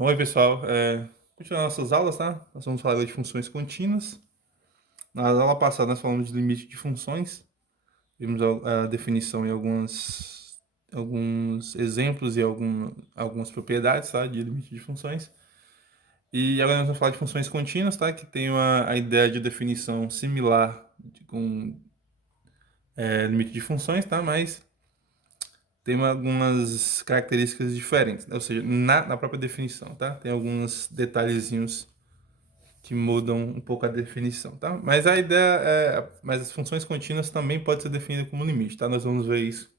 Oi, pessoal. Continuando nossas aulas, tá? Nós vamos falar agora de funções contínuas. Na aula passada, nós falamos de limite de funções. Vimos a definição e alguns exemplos e algumas propriedades, tá? De limite de funções. E agora nós vamos falar de funções contínuas, tá? Que tem a ideia de definição similar com limite de funções, tá? Mas tem algumas características diferentes, né? Ou seja, na própria definição, tá? Tem alguns detalhezinhos que mudam um pouco a definição, tá? Mas a ideia mas as funções contínuas também pode ser definida como limite, tá? Nós vamos ver isso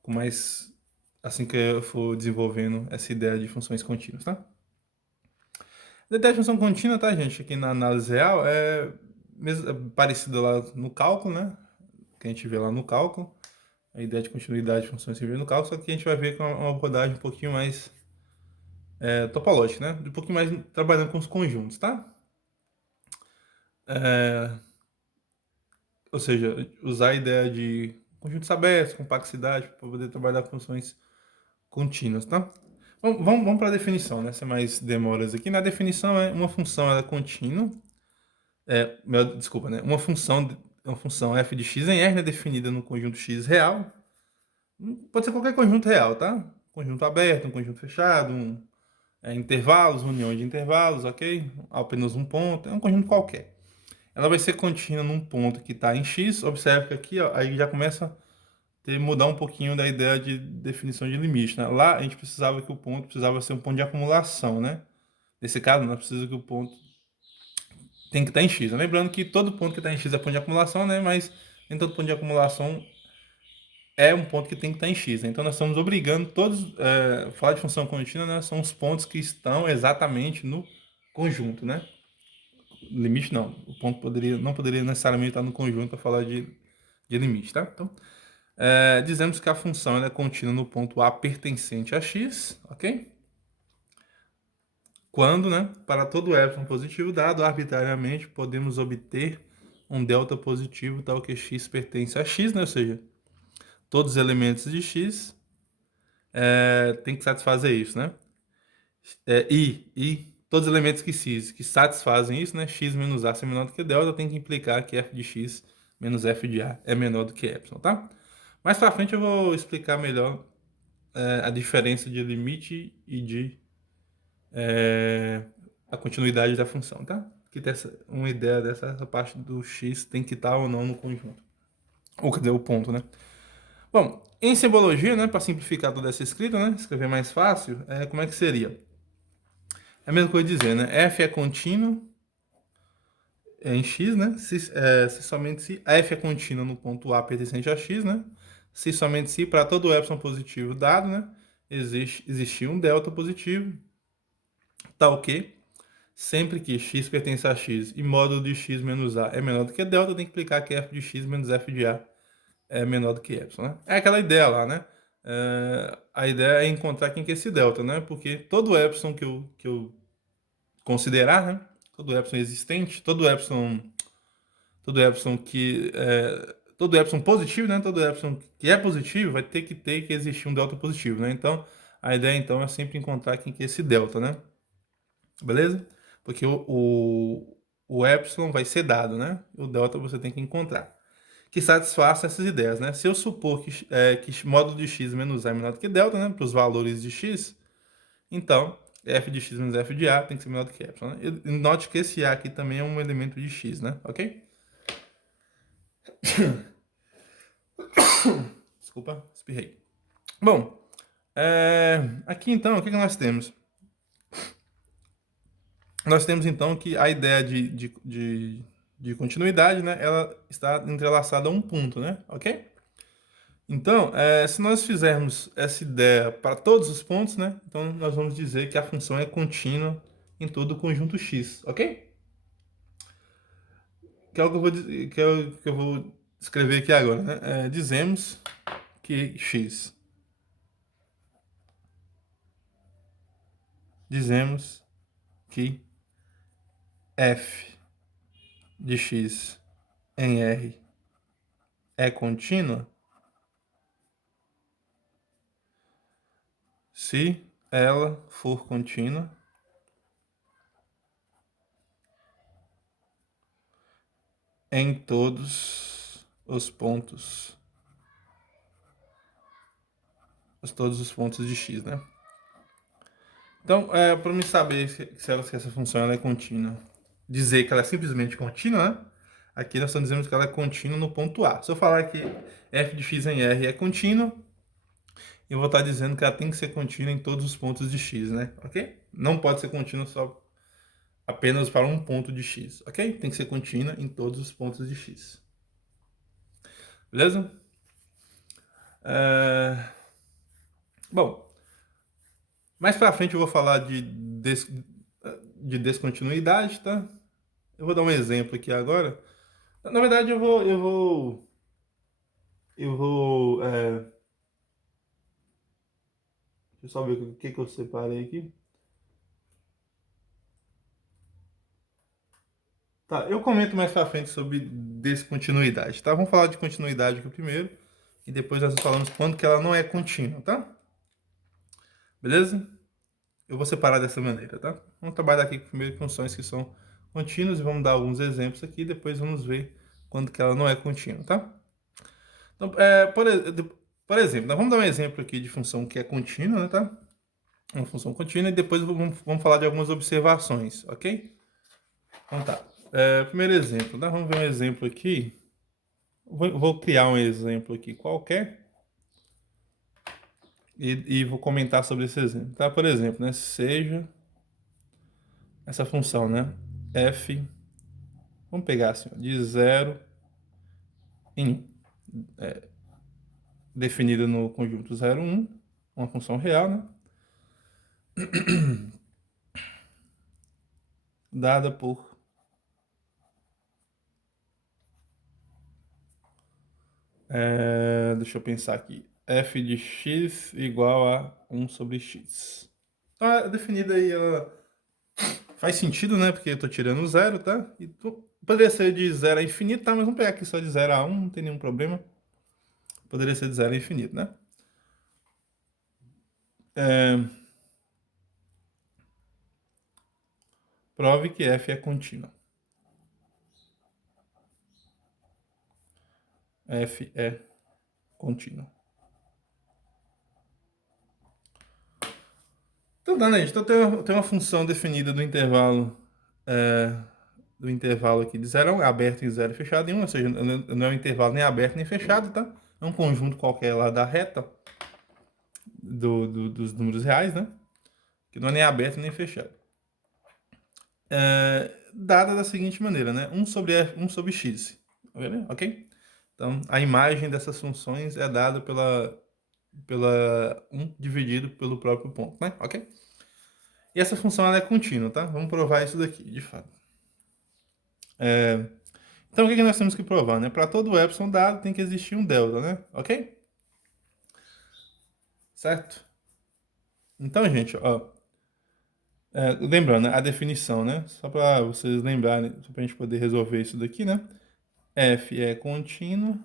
com mais assim que eu for desenvolvendo essa ideia de funções contínuas, tá? A ideia de função contínua, tá, gente? Aqui na análise real é parecida lá no cálculo, né? Que a gente vê lá no cálculo. A ideia de continuidade de funções se vê no cálculo, só que a gente vai ver com uma abordagem um pouquinho mais topológica, né? Um pouquinho mais trabalhando com os conjuntos, tá? Ou seja, usar a ideia de conjuntos abertos, complexidade, para poder trabalhar com funções contínuas, tá? Vamos para a definição, né? Sem mais demoras aqui. Na definição, uma função ela é contínua. Desculpa, né? Uma função f de x em R, né? Definida no conjunto x real. Pode ser qualquer conjunto real, tá? Conjunto aberto, um conjunto fechado, intervalos, união de intervalos, ok? Apenas um ponto, é um conjunto qualquer. Ela vai ser contínua num ponto que está em x. Observe que aqui, ó, aí já começa a mudar um pouquinho da ideia de definição de limite, né? Lá a gente precisava que o ponto precisava ser um ponto de acumulação, né? Nesse caso, nós precisamos que o ponto tem que estar em x, né? Lembrando que todo ponto que está em x é ponto de acumulação, né? Mas nem todo ponto de acumulação é um ponto que tem que estar em x, né? Então nós estamos obrigando todos, falar de função contínua, né? São os pontos que estão exatamente no conjunto, né? Limite não, o ponto não poderia necessariamente estar no conjunto para falar de limite, tá? Então, dizemos que a função ela é contínua no ponto A pertencente a x, ok? Quando, né, para todo epsilon positivo dado arbitrariamente, podemos obter um delta positivo tal que x pertence a x, né? Ou seja, todos os elementos de x tem que satisfazer isso, né? E todos os elementos que satisfazem isso, né? X menos A ser menor do que delta, tem que implicar que f de x menos f de A é menor do que epsilon, tá? Mais pra frente eu vou explicar melhor a diferença de limite e de a continuidade da função, tá? Que tem uma ideia dessa parte do x tem que estar ou não no conjunto. Ou quer dizer, o ponto, né? Bom, em simbologia, né, para simplificar toda essa escrita, né, escrever mais fácil, como é que seria? É a mesma coisa dizer, né? F é contínuo em x, né? Se somente se a f é contínua no ponto A pertencente a x, né? Se somente se para todo epsilon positivo dado, né? Existir um delta positivo, tal que sempre que x pertence a x e módulo de x menos a é menor do que delta, tem que implicar que f de x menos f de a é menor do que epsilon, né? É aquela ideia lá, né? A ideia é encontrar quem que é esse delta, né? Porque todo epsilon que eu considerar, né? Todo epsilon existente, todo epsilon positivo, né? Todo epsilon que é positivo vai ter que existir um delta positivo, né? Então, a ideia então é sempre encontrar quem que é esse delta, né? Beleza? Porque o epsilon vai ser dado, né? O delta você tem que encontrar. Que satisfaça essas ideias, né? Se eu supor que módulo de x menos a é menor do que delta, né? Para os valores de x, então f de x menos f de a tem que ser menor do que epsilon, né? E note que esse a aqui também é um elemento de x, né? Ok? Desculpa, espirrei. Bom, aqui então, o que nós temos? Nós temos então que a ideia de continuidade, né, ela está entrelaçada a um ponto, né? Ok? Então, se nós fizermos essa ideia para todos os pontos, né, então nós vamos dizer que a função é contínua em todo o conjunto x, ok? Que é o que eu vou, que eu vou escrever aqui agora, né? Dizemos que x. Dizemos que f de x em R é contínua se ela for contínua em todos os pontos, de x, né? Então, para me saber se essa função ela é contínua, dizer que ela é simplesmente contínua, né? Aqui nós estamos dizendo que ela é contínua no ponto A. Se eu falar que f de x em R é contínua, eu vou estar dizendo que ela tem que ser contínua em todos os pontos de x, né? Ok? Não pode ser contínua só apenas para um ponto de x, ok? Tem que ser contínua em todos os pontos de x. Beleza? Bom, mais pra frente eu vou falar de descontinuidade, tá? Eu vou dar um exemplo aqui agora. Na verdade, deixa eu só ver o que eu separei aqui. Tá, eu comento mais pra frente sobre descontinuidade, tá? Vamos falar de continuidade aqui primeiro e depois nós falamos quando que ela não é contínua, tá? Beleza? Eu vou separar dessa maneira, tá? Vamos trabalhar aqui primeiro com funções que são contínuas e vamos dar alguns exemplos aqui, depois vamos ver quando que ela não é contínua, tá? Então, por exemplo, nós vamos dar um exemplo aqui de função que é contínua, né, tá? Uma função contínua e depois vamos falar de algumas observações, ok? Então tá. Primeiro exemplo, tá? Vamos ver um exemplo aqui. Vou criar um exemplo aqui qualquer e vou comentar sobre esse exemplo, tá? Por exemplo, né? Seja essa função, né? F, vamos pegar assim, ó, de 0 em 1, definida no conjunto 0, 1, uma função real, né? Dada por deixa eu pensar aqui. F de x igual a 1 sobre x. Então, a definida aí, ela faz sentido, né? Porque eu tô tirando zero, tá? E poderia ser de 0 a infinito, tá? Mas vamos pegar aqui só de 0 a 1, não tem nenhum problema. Poderia ser de 0 a infinito, né? Prove que f é contínua. F é contínua. Então, tá, né, gente? Então, tem uma função definida do intervalo aqui de 0 a 1, aberto em 0 e fechado em 1, ou seja, não é um intervalo nem aberto nem fechado, tá? É um conjunto qualquer lá da reta dos números reais, né? Que não é nem aberto nem fechado. Dada da seguinte maneira, né? 1 sobre x. Ok? Então, a imagem dessas funções é dada pela 1 dividido pelo próprio ponto, né? Ok? E essa função ela é contínua, tá? Vamos provar isso daqui, de fato. Então, o que nós temos que provar, né? Para todo epsilon dado, tem que existir um delta, né? Ok? Certo? Então, gente, ó, lembrando, né, a definição, né? Só para vocês lembrarem, só para a gente poder resolver isso daqui, né? F é contínuo,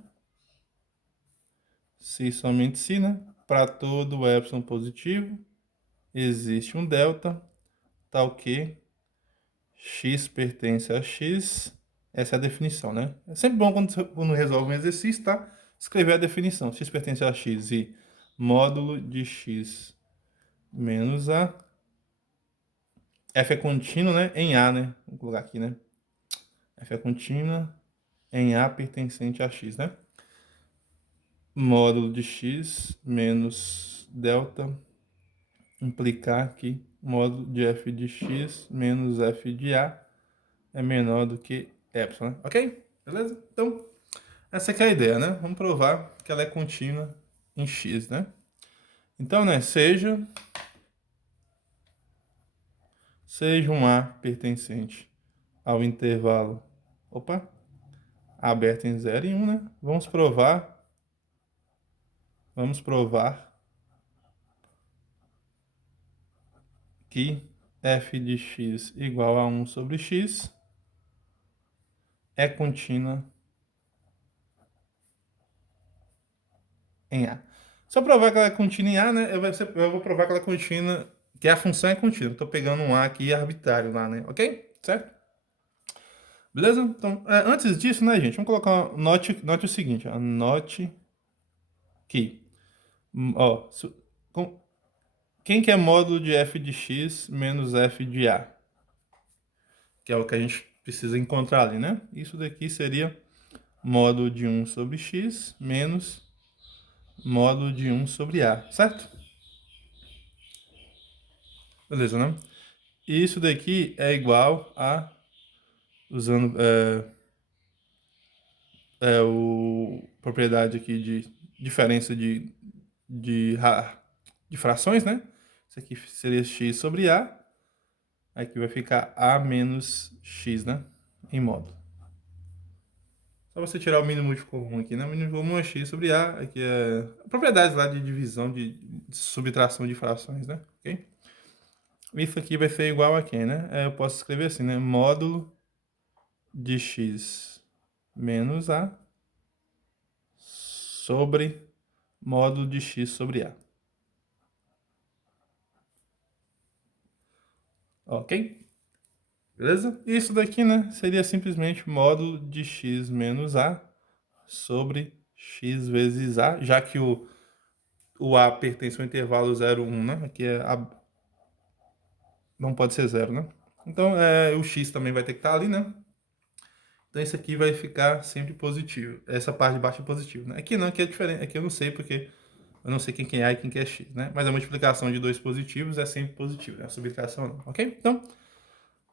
se somente se, né? Para todo epsilon positivo, existe um delta, tal que x pertence a x. Essa é a definição, né? É sempre bom quando resolve um exercício, tá? Escrever a definição. X pertence a x e módulo de x menos a. F é contínuo, né? Em A, né? Vou colocar aqui, né? F é contínua em A pertencente a x, né? Módulo de x menos delta implicar que módulo de f de x menos f de A é menor do que epsilon, né? Ok? Beleza? Então, essa aqui é a ideia, né? Vamos provar que ela é contínua em x, né? Então, né, seja um A pertencente ao intervalo, aberto em 0 e 1, né? Vamos provar que f de x igual a 1 sobre x é contínua em A. Se eu provar que ela é contínua em A, né, eu vou provar que ela é contínua, que a função é contínua. Estou pegando um A aqui arbitrário lá, né? Ok? Certo? Beleza? Então, antes disso, né, gente, vamos colocar, note o seguinte, ó, note que, ó, quem que é módulo de f de x menos f de a? Que é o que a gente precisa encontrar ali, né? Isso daqui seria módulo de 1 sobre x menos módulo de 1 sobre a, certo? Beleza, né? E isso daqui é igual a, usando propriedade aqui de diferença de, de frações, né? Isso aqui seria x sobre a. Aqui vai ficar a menos x, né? Em módulo. Só você tirar o mínimo múltiplo comum aqui, né? O mínimo comum é x sobre a. Aqui é propriedades lá de divisão, de subtração de frações, né? Ok? Isso aqui vai ser igual a quem, né? Eu posso escrever assim, né? Módulo de x menos a sobre módulo de x sobre a. Ok? Beleza? Isso daqui, né, seria simplesmente módulo de x menos a sobre x vezes a, já que o a pertence ao intervalo 0, 1, né? Aqui não pode ser 0, né? Então, o x também vai ter que estar ali, né? Então, isso aqui vai ficar sempre positivo. Essa parte de baixo é positivo, né? Aqui não, aqui é diferente. Aqui eu não sei porque eu não sei quem que é A e quem que é x, né? Mas a multiplicação de dois positivos é sempre positiva, né? A subtração não, ok? Então,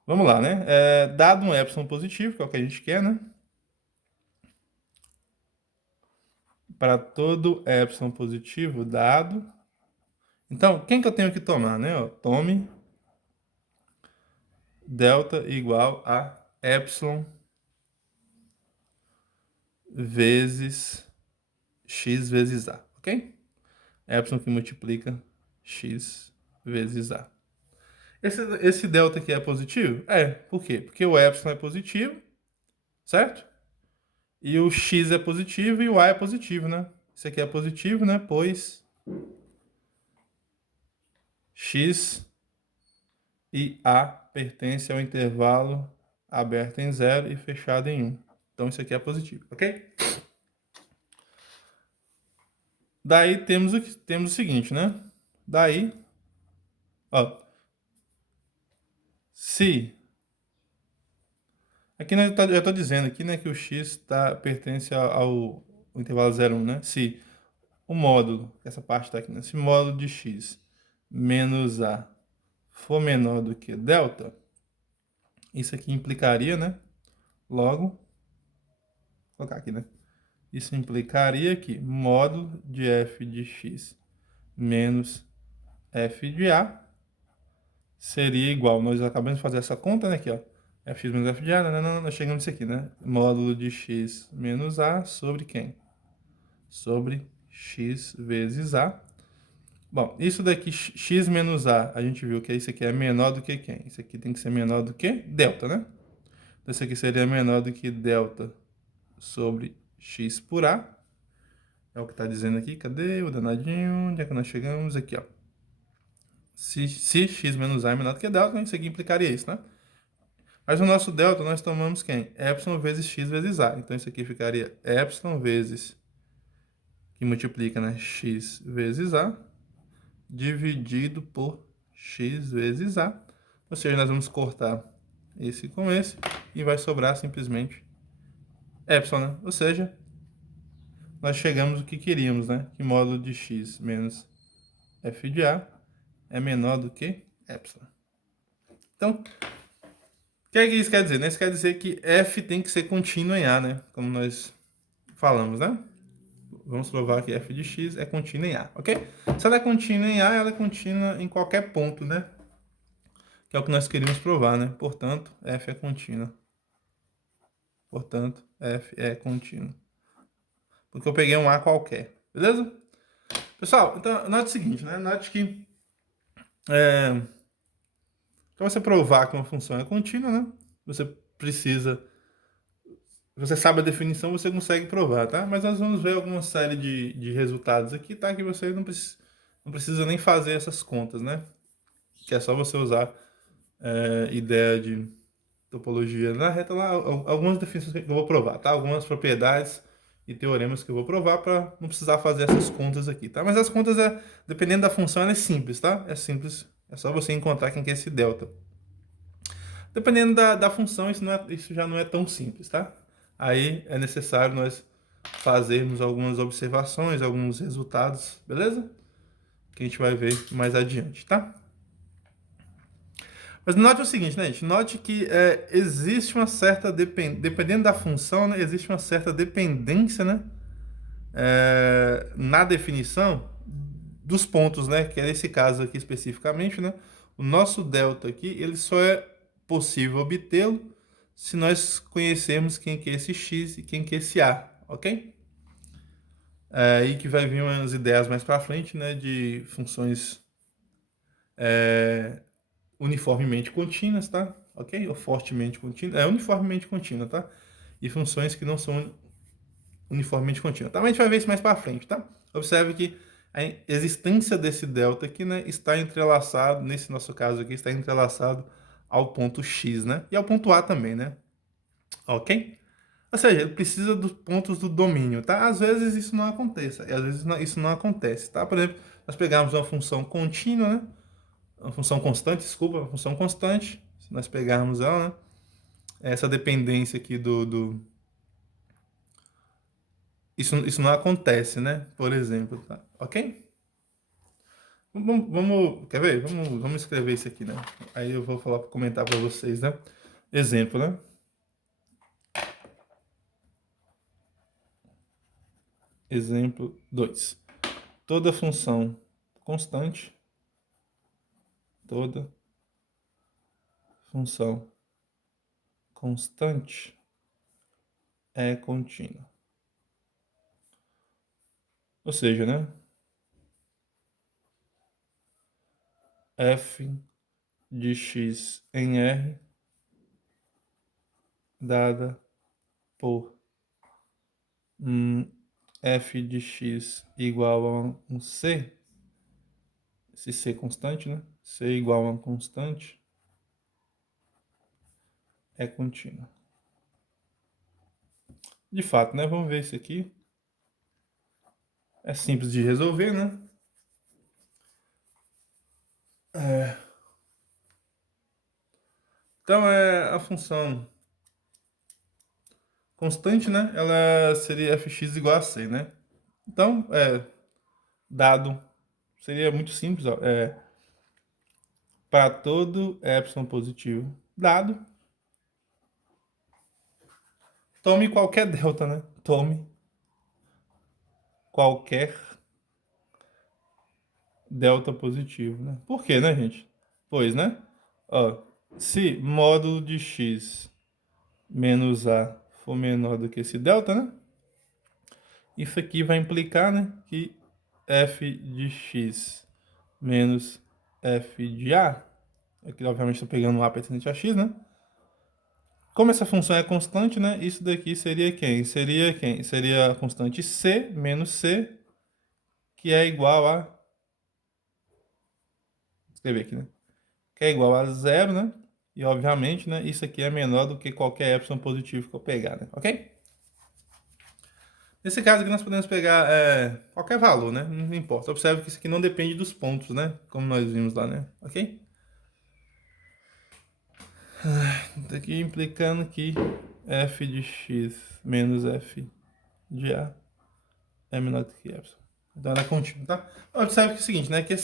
vamos lá, né? Dado um epsilon positivo, que é o que a gente quer, né? Para todo epsilon positivo dado. Então, quem que eu tenho que tomar, né? Ó, tome delta igual a epsilon vezes x vezes a, ok? Epsilon que multiplica x vezes a. Esse delta aqui é positivo? Por quê? Porque o epsilon é positivo, certo? E o x é positivo e o a é positivo, né? Isso aqui é positivo, né? Pois x e a pertence ao intervalo aberto em 0 e fechado em 1. Então isso aqui é positivo, ok? Daí temos o seguinte, né? Daí, ó, se aqui né, eu estou dizendo aqui, né, que o x pertence ao intervalo 0, 1, né? Se o módulo, essa parte está aqui, né? Se o módulo de x menos a for menor do que delta, isso aqui implicaria, né? Logo, vou colocar aqui, né? Isso implicaria que módulo de f de x menos f de a seria igual. Nós acabamos de fazer essa conta, né? Aqui, ó. Fx menos f de a, não, nós chegamos nisso aqui, né? Módulo de x menos a sobre quem? Sobre x vezes a. Bom, isso daqui, x menos a gente viu que isso aqui é menor do que quem? Isso aqui tem que ser menor do que delta, né? Então, isso aqui seria menor do que delta sobre x por a. É o que está dizendo aqui. Cadê o danadinho? Onde é que nós chegamos? Aqui, ó. Se x menos a é menor do que delta, isso aqui implicaria isso, né? Mas no nosso delta nós tomamos quem? Epsilon vezes x vezes a. Então isso aqui ficaria epsilon vezes, que multiplica, né? X vezes a, dividido por x vezes a. Ou seja, nós vamos cortar esse com esse e vai sobrar simplesmente epsilon, né? Ou seja, nós chegamos no que queríamos, né? Que módulo de x menos f de a é menor do que epsilon. Então, o que é que isso quer dizer? Né? Isso quer dizer que f tem que ser contínuo em a, né? Como nós falamos, né? Vamos provar que f de x é contínua em a, ok? Se ela é contínua em a, ela é contínua em qualquer ponto, né? Que é o que nós queríamos provar, né? Portanto, f é contínua. Portanto, f é contínua. Porque eu peguei um a qualquer, beleza? Pessoal, então, note o seguinte, né? Note que para você provar que uma função é contínua, né? Você precisa... Você sabe a definição, você consegue provar, tá? Mas nós vamos ver alguma série de resultados aqui, tá? Que você não precisa nem fazer essas contas, né? Que é só você usar ideia de topologia na reta lá, algumas definições que eu vou provar, tá? Algumas propriedades e teoremas que eu vou provar para não precisar fazer essas contas aqui, tá? Mas as contas, dependendo da função, ela é simples, tá? É simples, é só você encontrar quem que é esse delta. Dependendo da função, isso já não é tão simples, tá? Aí é necessário nós fazermos algumas observações, alguns resultados, beleza? Que a gente vai ver mais adiante, tá? Mas note o seguinte, né, gente? Note que existe uma certa dependendo da função, né, existe uma certa dependência, né, na definição dos pontos, né, que é esse caso aqui especificamente, né, o nosso delta aqui, ele só é possível obtê-lo se nós conhecermos quem que é esse x e quem que é esse a, ok? Aí que vai vir umas ideias mais para frente, né, de funções uniformemente contínuas, tá? Ok? Ou fortemente contínuas. Uniformemente contínua, tá? E funções que não são uniformemente contínuas. Tá? Mas a gente vai ver isso mais para frente, tá? Observe que a existência desse delta aqui, né, está entrelaçado, nesse nosso caso aqui, está entrelaçado ao ponto x, né? E ao ponto A também, né? Ok? Ou seja, ele precisa dos pontos do domínio, tá? Às vezes isso não acontece, e às vezes isso não acontece, tá? Por exemplo, nós pegamos uma função contínua, né? Uma função constante, desculpa, uma função constante, se nós pegarmos ela, né? Essa dependência aqui isso não acontece, né? Por exemplo, tá? Ok? Quer ver? Vamos escrever isso aqui, né? Aí eu vou comentar para vocês, né? Exemplo, né? Exemplo 2. Toda função constante, toda função constante é contínua. Ou seja, né? F de x em R dada por f de x igual a um c, esse c constante, né? C igual a uma constante é contínua. De fato, né? Vamos ver isso aqui. É simples de resolver, né? Então, a função constante, né? Ela seria fx igual a c, né? Então, dado, seria muito simples, ó, para todo epsilon positivo dado, tome qualquer delta, né? Tome qualquer delta positivo, né? Por quê, né, gente? Pois, né? Ó, se módulo de x menos a for menor do que esse delta, né? Isso aqui vai implicar, né, que f de x menos f de a, aqui obviamente estou pegando um a pertencente a x, né? Como essa função é constante, né? Isso daqui seria quem? Seria quem? Seria a constante c menos c, que é igual a... Vou escrever aqui, né? Que é igual a zero, né? E obviamente, né, isso aqui é menor do que qualquer epsilon positivo que eu pegar, né? Ok? Nesse caso aqui nós podemos pegar qualquer valor, né? Não importa. Observe que isso aqui não depende dos pontos, né? Como nós vimos lá, né? Ok? Tá aqui implicando que f de x menos f de a é menor do que epsilon. Então ela é contínua, tá? Observe que é o seguinte, né? Que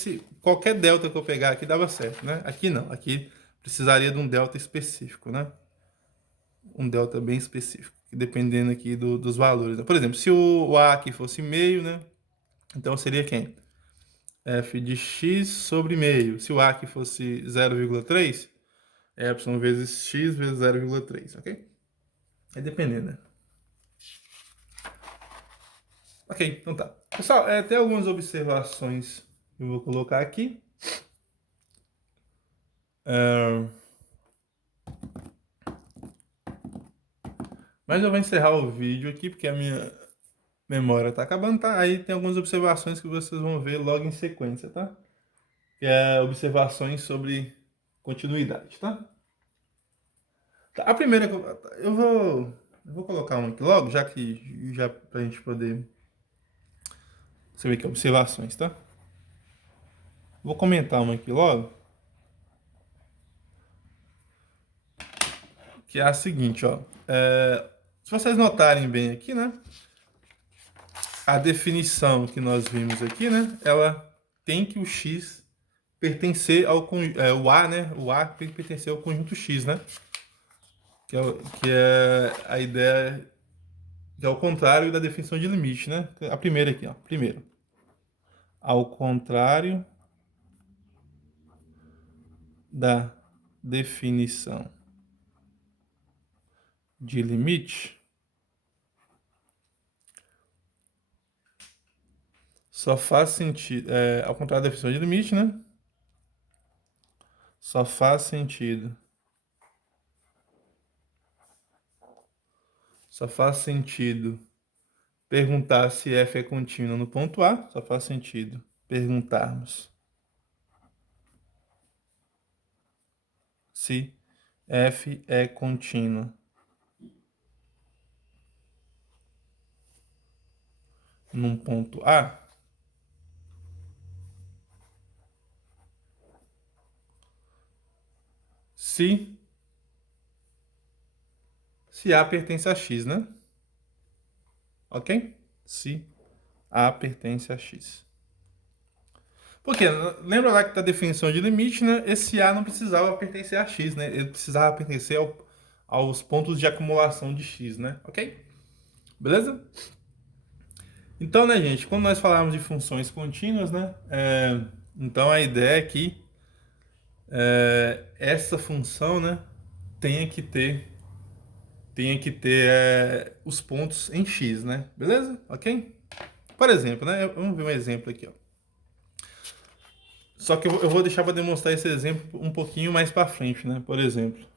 qualquer delta que eu pegar aqui dava certo, né? Aqui não. Aqui precisaria de um delta específico, né? Um delta bem específico, dependendo aqui dos valores, né? Por exemplo, se o a aqui fosse meio, né? Então seria quem? F de x sobre meio. Se o a aqui fosse 0,3, é epsilon vezes x vezes 0,3, ok? É dependendo, né? Ok, então tá. Pessoal, tem algumas observações que eu vou colocar aqui. Mas eu vou encerrar o vídeo aqui, porque a minha memória tá acabando, tá? Aí tem algumas observações que vocês vão ver logo em sequência, tá? Que é observações sobre continuidade, tá? A primeira, eu vou colocar uma aqui logo, já pra gente poder saber aqui, observações, tá? Vou comentar uma aqui logo, que é a seguinte, ó. Se vocês notarem bem aqui, né? A definição que nós vimos aqui, né? Ela tem que o x pertencer o A, né? O A tem que pertencer ao conjunto x, né? Que é a ideia que é o contrário da definição de limite, né? A primeira aqui, ó. Primeiro, ao contrário da definição de limite, só faz sentido, ao contrário da definição de limite, né? Só faz sentido. Só faz sentido perguntar se f é contínua no ponto A. Só faz sentido perguntarmos se f é contínua num ponto A. Se A pertence a x, né? Ok? Se A pertence a x. Porque, lembra lá que da definição de limite, né? Esse A não precisava pertencer a x, né? Ele precisava pertencer aos pontos de acumulação de x, né? Ok? Beleza? Então, né, gente, quando nós falamos de funções contínuas, né? Então a ideia é que essa função, né, tenha que ter os pontos em x, né? Beleza? Ok? Por exemplo, né? Vamos ver um exemplo aqui, ó. Só que eu vou deixar para demonstrar esse exemplo um pouquinho mais para frente, né? Por exemplo,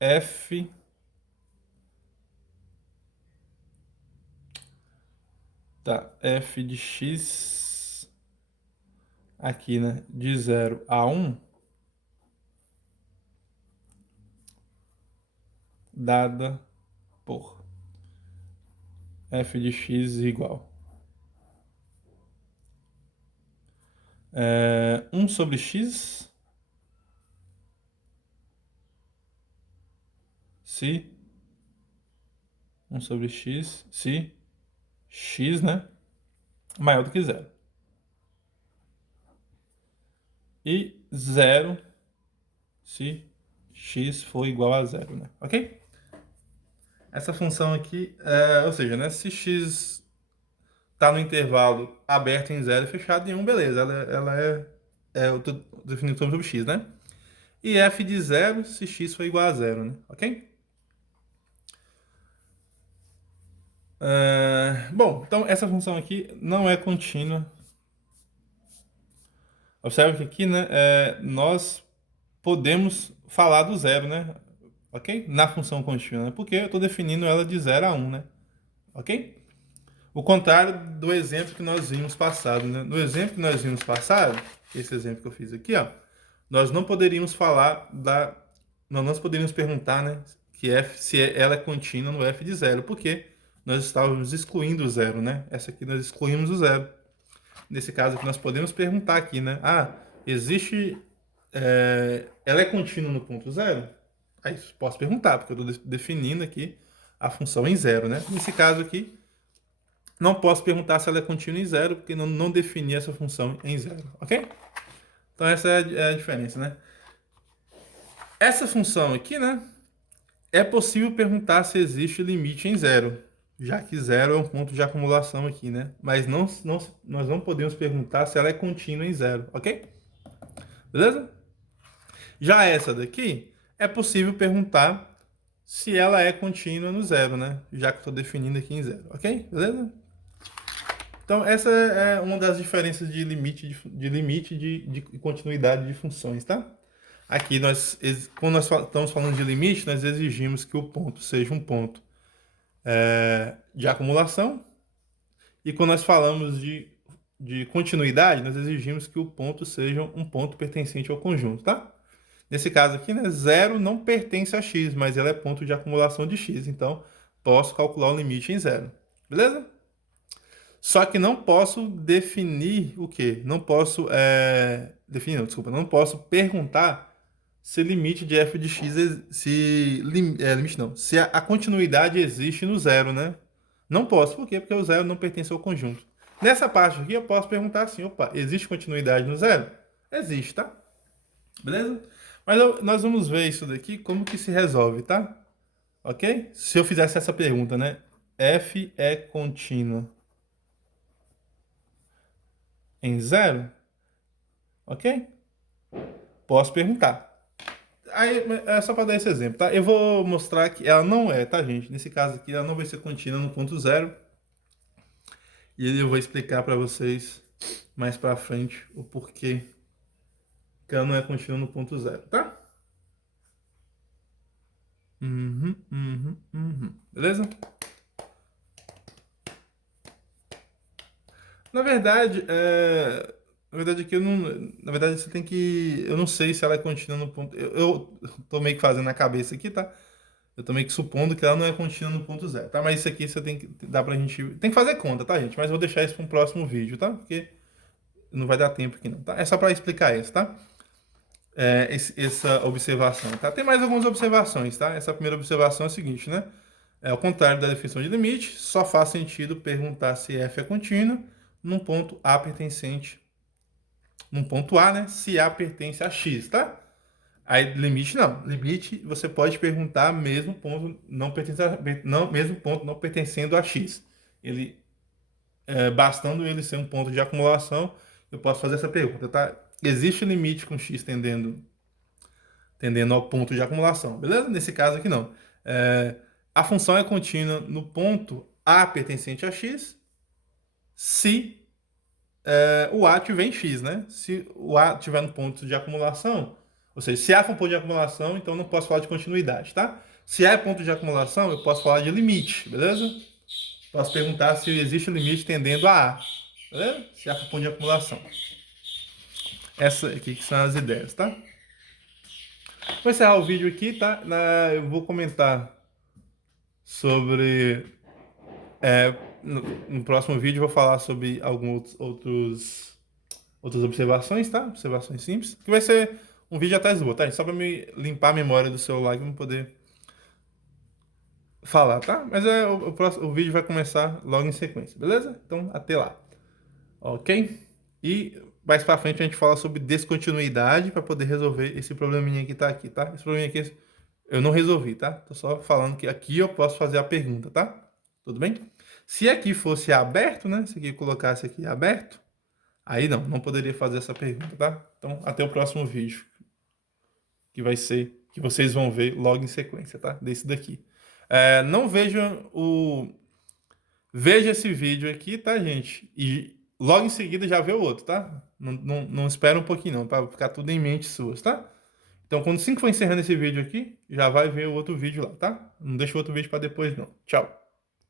f f de x aqui, né? De 0 a 1, dada por f de x igual 1 sobre x se 1 sobre x se x, né, maior do que 0. E 0 se x for igual a 0, né? Ok? Essa função aqui, ou seja, né, se x está no intervalo aberto em 0 e fechado em 1, beleza, ela eu tô definindo sobre x, né? E f de 0 se x for igual a 0, né? Ok? Bom, então essa função aqui não é contínua. Observe que aqui, né, nós podemos falar do zero, né? Ok? Na função contínua, né? Porque eu estou definindo ela de 0 a 1, né? Ok? O contrário do exemplo que nós vimos passado, né? No exemplo que nós vimos passado, esse exemplo que eu fiz aqui, ó, nós não poderíamos falar nós não poderíamos perguntar, né, se ela é contínua no f de 0, porque nós estávamos excluindo o zero, né? Essa aqui nós excluímos o zero. Nesse caso aqui nós podemos perguntar aqui, né? Existe ela é contínua no ponto zero? Aí posso perguntar, porque eu estou definindo aqui a função em zero, né? Nesse caso aqui, não posso perguntar se ela é contínua em zero, porque não defini essa função em zero, ok? Então essa é a diferença, né? Essa função aqui, né? É possível perguntar se existe limite em zero, já que zero é um ponto de acumulação aqui, né? Mas nós não podemos perguntar se ela é contínua em zero, ok? Beleza? Já essa daqui, é possível perguntar se ela é contínua no zero, né? Já que estou definindo aqui em zero, ok? Beleza? Então, essa é uma das diferenças de limite de continuidade de funções, tá? Aqui, quando nós estamos falando de limite, nós exigimos que o ponto seja um ponto de acumulação. E quando nós falamos de de continuidade, nós exigimos que o ponto seja um ponto pertencente ao conjunto, tá? Nesse caso aqui, né, zero não pertence a x, mas ela é ponto de acumulação de x, então posso calcular o limite em zero, beleza? Só que não posso definir o quê? Não posso definir, não, desculpa, não posso perguntar se limite de f de x limite não, se a continuidade existe no zero, né? Não posso, por quê? Porque o zero não pertence ao conjunto. Nessa parte aqui eu posso perguntar assim, opa, existe continuidade no zero? Existe, tá? Beleza? Mas nós vamos ver isso daqui, como que se resolve, tá? Ok? Se eu fizesse essa pergunta, né? F é contínua em zero? Ok? Posso perguntar. Aí, é só para dar esse exemplo, tá? Eu vou mostrar que ela não é, tá, gente? Nesse caso aqui, ela não vai ser contínua no ponto zero. E eu vou explicar para vocês mais para frente o porquê que ela não é contínua no ponto zero, tá? Beleza? Na verdade, na verdade aqui eu não, na verdade você tem que, eu não sei se ela é contínua no ponto, eu tô meio que fazendo na cabeça aqui, tá? Eu tô meio que supondo que ela não é contínua no ponto zero, tá? Mas isso aqui você tem que, dá pra gente, tem que fazer conta, tá, gente? Mas eu vou deixar isso para um próximo vídeo, tá? Porque não vai dar tempo aqui não, tá? É só para explicar isso, tá? Essa observação, tá? Tem mais algumas observações, tá? Essa primeira observação é a seguinte, né? Ao contrário da definição de limite, só faz sentido perguntar se f é contínua num ponto A pertencente, num ponto A, né? Se A pertence a x, tá? Aí limite não. Limite você pode perguntar mesmo ponto não pertence a, não, mesmo ponto não pertencendo a x. Ele bastando ele ser um ponto de acumulação, eu posso fazer essa pergunta, tá? Existe limite com x tendendo ao ponto de acumulação, beleza? Nesse caso aqui não. A função é contínua no ponto A pertencente a x se o A tiver em x, né? Se o A tiver no ponto de acumulação, ou seja, se A for um ponto de acumulação, então não posso falar de continuidade, tá? Se A é ponto de acumulação, eu posso falar de limite, beleza? Posso perguntar se existe um limite tendendo a A, beleza? Se A for ponto de acumulação. Essa aqui que são as ideias, tá? Vou encerrar o vídeo aqui, tá? Eu vou comentar sobre. No próximo vídeo eu vou falar sobre alguns outras observações, tá? Observações simples. Que vai ser um vídeo atrás do outro, tá? Só para me limpar a memória do celular e eu poder falar, tá? Mas o vídeo vai começar logo em sequência, beleza? Então, até lá. Ok? E mais pra frente a gente fala sobre descontinuidade para poder resolver esse probleminha que tá aqui, tá? Esse probleminha aqui eu não resolvi, tá? Tô só falando que aqui eu posso fazer a pergunta, tá? Tudo bem? Se aqui fosse aberto, né? Se aqui colocasse aqui aberto, aí não poderia fazer essa pergunta, tá? Então, até o próximo vídeo, que vai ser, que vocês vão ver logo em sequência, tá? Desse daqui. Não vejam Veja esse vídeo aqui, tá, gente? E logo em seguida já vê o outro, tá? Não espera um pouquinho não, para ficar tudo em mente suas, tá? Então, quando assim que for encerrando esse vídeo aqui, já vai ver o outro vídeo lá, tá? Não deixa o outro vídeo para depois, não. Tchau.